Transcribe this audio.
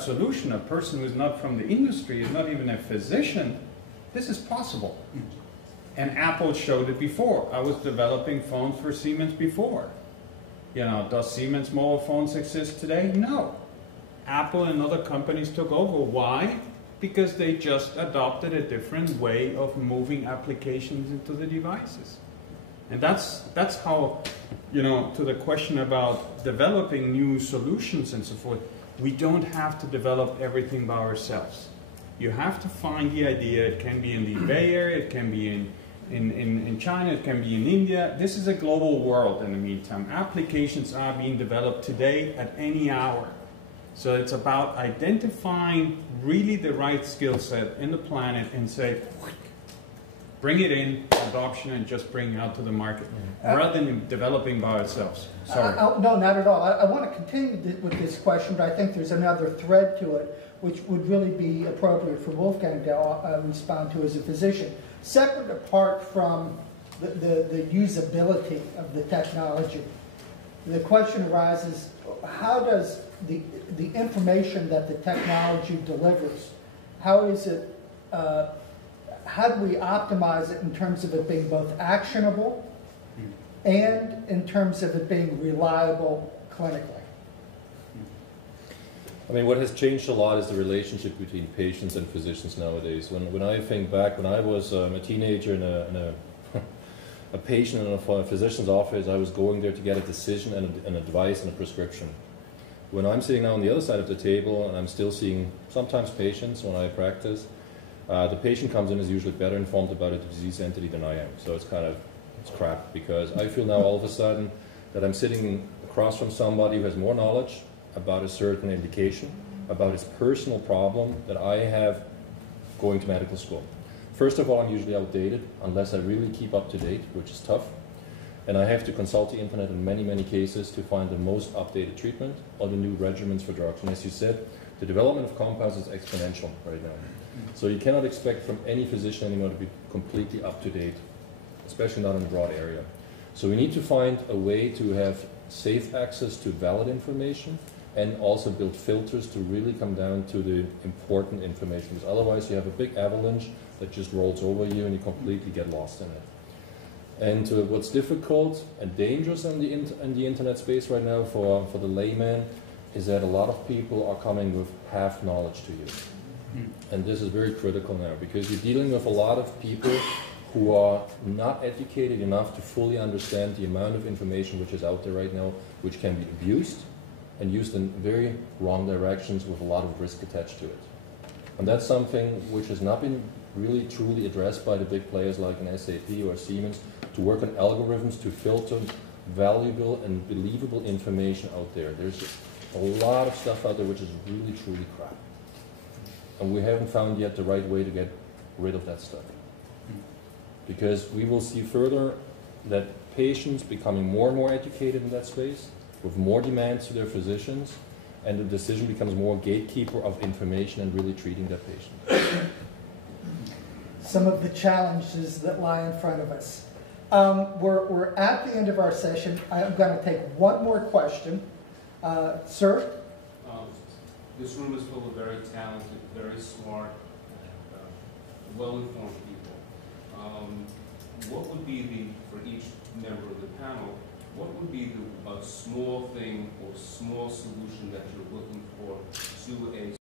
solution, a person who's not from the industry, is not even a physician, this is possible. And Apple showed it before. I was developing phones for Siemens before. You know, does Siemens mobile phones exist today? No. Apple and other companies took over. Why? Because they just adopted a different way of moving applications into the devices. And that's how, you know, to the question about developing new solutions and so forth, we don't have to develop everything by ourselves. You have to find the idea. It can be in the Bay Area, it can be in China, it can be in India. This is a global world in the meantime. Applications are being developed today at any hour. So it's about identifying really the right skill set in the planet and say, bring it in, adoption, and just bring it out to the market, rather than developing by ourselves. Sorry. No, not at all. I want to continue with this question, but I think there's another thread to it, which would really be appropriate for Wolfgang to respond to as a physician. Separate apart from the usability of the technology, the question arises, how does the information that the technology delivers, how is it, how do we optimize it in terms of it being both actionable and in terms of it being reliable clinically? I mean, what has changed a lot is the relationship between patients and physicians nowadays. When I think back, when I was a teenager and a patient in a physician's office, I was going there to get a decision and advice and a prescription. When I'm sitting now on the other side of the table and I'm still seeing sometimes patients when I practice, the patient comes in is usually better informed about a disease entity than I am. So it's crap, because I feel now all of a sudden that I'm sitting across from somebody who has more knowledge about a certain indication, about his personal problem that I have going to medical school. First of all, I'm usually outdated unless I really keep up to date, which is tough. And I have to consult the internet in many, many cases to find the most updated treatment or the new regimens for drugs. And as you said, the development of compounds is exponential right now. So you cannot expect from any physician anymore to be completely up to date, especially not in a broad area. So we need to find a way to have safe access to valid information and also build filters to really come down to the important information. Because otherwise you have a big avalanche that just rolls over you and you completely get lost in it. And what's difficult and dangerous in the internet space right now for the layman is that a lot of people are coming with half knowledge to you. And this is very critical now, because you're dealing with a lot of people who are not educated enough to fully understand the amount of information which is out there right now, which can be abused and used in very wrong directions with a lot of risk attached to it. And that's something which has not been really truly addressed by the big players like an SAP or Siemens, to work on algorithms to filter valuable and believable information out there. There's a lot of stuff out there which is really truly crap. And we haven't found yet the right way to get rid of that stuff. Because we will see further that patients becoming more and more educated in that space, with more demands to their physicians, and the decision becomes more gatekeeper of information and really treating that patient. Some of the challenges that lie in front of us. We're at the end of our session. I'm going to take one more question. Sir? This room is full of very talented, very smart, and well-informed people. What would be for each member of the panel, what would be a small thing or small solution that you're looking for to a